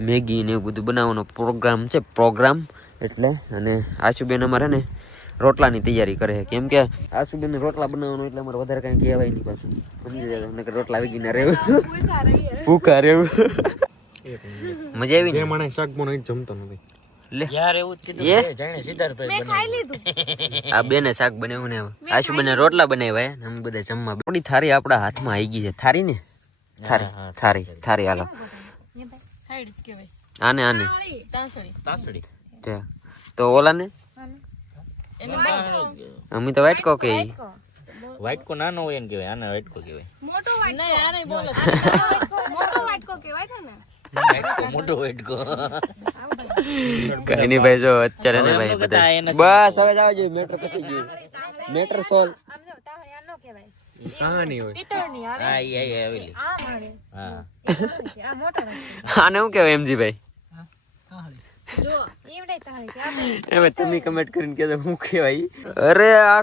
Maggi ને એવું બધું બનાવવાનો પ્રોગ્રામ એટલે અને આશુબેન અમારે ને રોટલાની તૈયારી કરે છે કેમ કે આશુબેન રોટલા બનાવવાનો એટલે અમારે વધારે કઈ કહેવાય નહીં પાછું સમજી જાય નકર રોટલા વેગી ના રહેવું ભૂખા રહેવું મજા આવી ને મને શાક બનો જમતો નથી લે યાર એવું જ કીધું એ જાણે સિદ્ધાર્થભાઈ મેં ખાઈ લીધું આ બેને શાક બનાવ્યું ને આશુબેન રોટલા બનાવ્યા અમે બધા જમવા થોડી થારી આપણા હાથમાં આવી ગઈ છે થારી ને થારી હાલો આને તાસડી તો ઓલા ને અમે તો વાટકો કે વાટકો નાનો હોય ને કહેવાય આને વાટકો કહેવાય મોટો વાટકો નહીં આને બોલે મોટો વાટકો કહેવાય છે ને મોટો વાટકો કઈ નહીં ભાઈ જો અત્યારે ને ભાઈ બધા બસ હવે જાવ જોઈએ મેટર પતી ગયું મેટર સોલ્વ કહાની હોય પિતળની આવે હા એ આવેલી આ મારે હા આ મોટા આને શું કહેવાય એમજી ભાઈ જો એવડે તાળી કે આપણે તમે કમેન્ટ કરીને કહેજો હું કહેવાય અરે આ